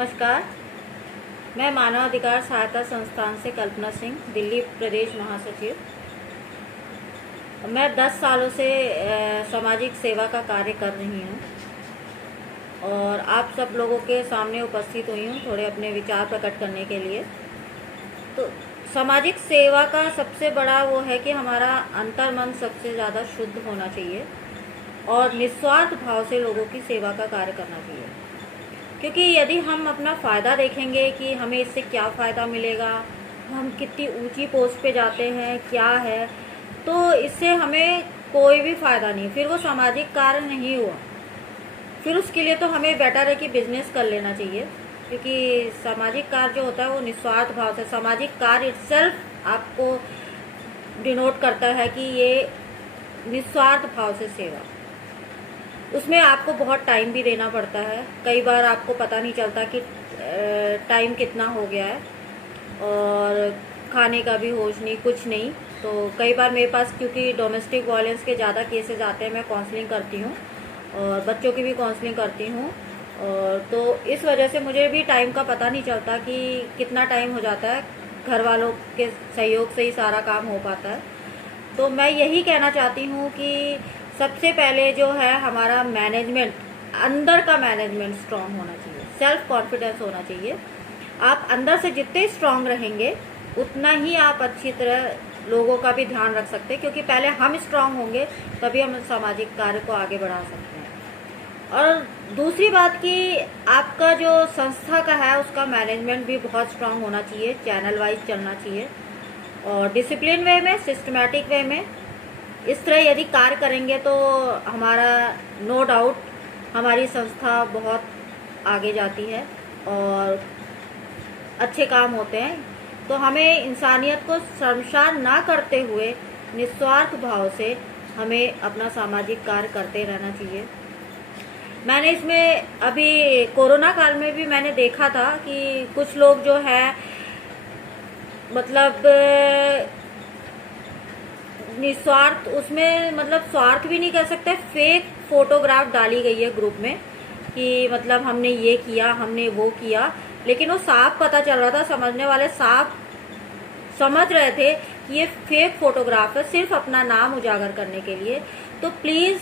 नमस्कार। मैं मानव अधिकार सहायता संस्थान से कल्पना सिंह, दिल्ली प्रदेश महासचिव। मैं 10 सालों से सामाजिक सेवा का कार्य कर रही हूँ और आप सब लोगों के सामने उपस्थित हुई हूँ थोड़े अपने विचार प्रकट करने के लिए। तो सामाजिक सेवा का सबसे बड़ा वो है कि हमारा अंतर्मन सबसे ज़्यादा शुद्ध होना चाहिए और निस्वार्थ भाव से लोगों की सेवा का कार्य करना चाहिए। क्योंकि यदि हम अपना फ़ायदा देखेंगे कि हमें इससे क्या फ़ायदा मिलेगा, हम कितनी ऊंची पोस्ट पे जाते हैं, क्या है, तो इससे हमें कोई भी फ़ायदा नहीं, फिर वो सामाजिक कार्य नहीं हुआ। फिर उसके लिए तो हमें बेटर है कि बिजनेस कर लेना चाहिए, क्योंकि सामाजिक कार्य जो होता है वो निस्वार्थ भाव से, सामाजिक कार्य इटसेल्फ आपको डिनोट करता है कि ये निस्वार्थ भाव से सेवा। उसमें आपको बहुत टाइम भी देना पड़ता है। कई बार आपको पता नहीं चलता कि टाइम कितना हो गया है और खाने का भी होश नहीं, कुछ नहीं। तो कई बार मेरे पास, क्योंकि डोमेस्टिक वायलेंस के ज़्यादा केसेस आते हैं, मैं काउंसलिंग करती हूँ और बच्चों की भी काउंसलिंग करती हूँ, और तो इस वजह से मुझे भी टाइम का पता नहीं चलता कि कितना टाइम हो जाता है। घर वालों के सहयोग से ही सारा काम हो पाता है। तो मैं यही कहना चाहती हूँ कि सबसे पहले जो है हमारा मैनेजमेंट, अंदर का मैनेजमेंट स्ट्रांग होना चाहिए, सेल्फ कॉन्फिडेंस होना चाहिए। आप अंदर से जितने स्ट्रांग रहेंगे उतना ही आप अच्छी तरह लोगों का भी ध्यान रख सकते हैं, क्योंकि पहले हम स्ट्रांग होंगे तभी हम सामाजिक कार्य को आगे बढ़ा सकते हैं। और दूसरी बात कि आपका जो संस्था का है उसका मैनेजमेंट भी बहुत स्ट्रांग होना चाहिए, चैनल वाइज चलना चाहिए और डिसिप्लिन वे में, सिस्टमैटिक वे में। इस तरह यदि कार्य करेंगे तो हमारा नो डाउट हमारी संस्था बहुत आगे जाती है और अच्छे काम होते हैं। तो हमें इंसानियत को शर्मसार ना करते हुए निस्वार्थ भाव से हमें अपना सामाजिक कार्य करते रहना चाहिए। मैंने इसमें अभी कोरोना काल में भी मैंने देखा था कि कुछ लोग जो है मतलब निस्वार्थ, उसमें मतलब स्वार्थ भी नहीं कह सकते, फेक फोटोग्राफ डाली गई है ग्रुप में कि मतलब हमने ये किया, हमने वो किया, लेकिन वो साफ पता चल रहा था, समझने वाले साफ समझ रहे थे कि ये फेक फोटोग्राफ है, सिर्फ अपना नाम उजागर करने के लिए। तो प्लीज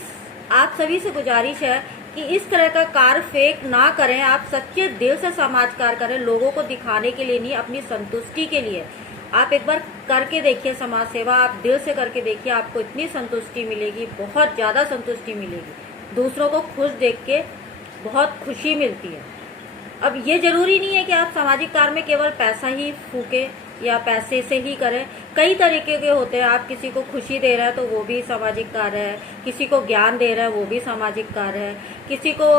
आप सभी से गुजारिश है कि इस तरह का कार्य फेक ना करें। आप सच्चे दिल से समाज कार्य करें, लोगों को दिखाने के लिए नहीं, अपनी संतुष्टि के लिए। आप एक बार करके देखिए समाज सेवा, आप दिल से करके देखिए, आपको इतनी संतुष्टि मिलेगी, बहुत ज़्यादा संतुष्टि मिलेगी। दूसरों को खुश देख के बहुत खुशी मिलती है। अब ये जरूरी नहीं है कि आप सामाजिक कार्य में केवल पैसा ही फूके या पैसे से ही करें। कई तरीके के होते हैं। आप किसी को खुशी दे रहे हैं तो वो भी सामाजिक कार्य है, किसी को ज्ञान दे रहे हैं वो भी सामाजिक कार्य है, किसी को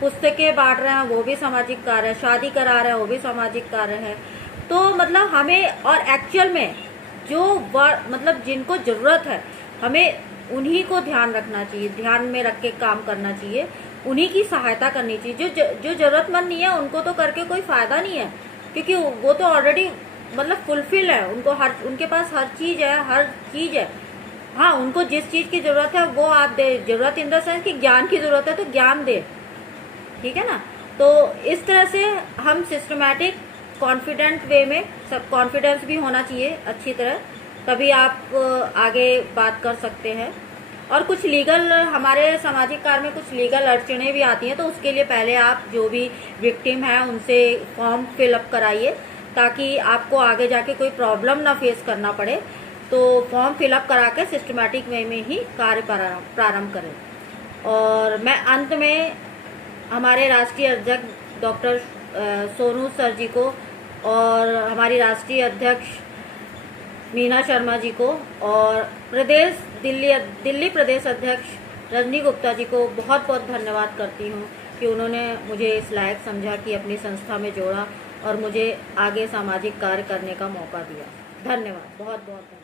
पुस्तकें बांट रहे हैं वो भी सामाजिक कार्य है, शादी करा रहे हैं वो भी सामाजिक कार्य है। तो मतलब हमें, और एक्चुअल में जो मतलब जिनको जरूरत है हमें उन्हीं को ध्यान रखना चाहिए, ध्यान में रख के काम करना चाहिए, उन्हीं की सहायता करनी चाहिए। जो जरूरतमंद नहीं है उनको तो करके कोई फायदा नहीं है, क्योंकि वो तो ऑलरेडी मतलब फुलफिल है, उनके पास हर चीज है। हाँ, उनको जिस चीज की जरूरत है वो आप दे, जरूरत इन द सेंस कि ज्ञान की जरूरत है तो ज्ञान दे, ठीक है ना। तो इस तरह से हम सिस्टमैटिक कॉन्फिडेंट वे में, सब कॉन्फिडेंस भी होना चाहिए अच्छी तरह, तभी आप आगे बात कर सकते हैं। और कुछ लीगल, हमारे सामाजिक कार्य में कुछ लीगल अड़चने भी आती हैं, तो उसके लिए पहले आप जो भी विक्टिम है उनसे फॉर्म फिलअप कराइए, ताकि आपको आगे जाके कोई प्रॉब्लम ना फेस करना पड़े। तो फॉर्म फिलअप करा के सिस्टमैटिक वे में ही कार्य प्रारंभ करें। और मैं अंत में हमारे राष्ट्रीय अध्यक्ष डॉक्टर सोनू सर जी को और हमारी राष्ट्रीय अध्यक्ष मीना शर्मा जी को और दिल्ली प्रदेश अध्यक्ष रजनी गुप्ता जी को बहुत बहुत धन्यवाद करती हूँ कि उन्होंने मुझे इस लायक समझा कि अपनी संस्था में जोड़ा और मुझे आगे सामाजिक कार्य करने का मौका दिया। धन्यवाद, बहुत बहुत धन्यवाद।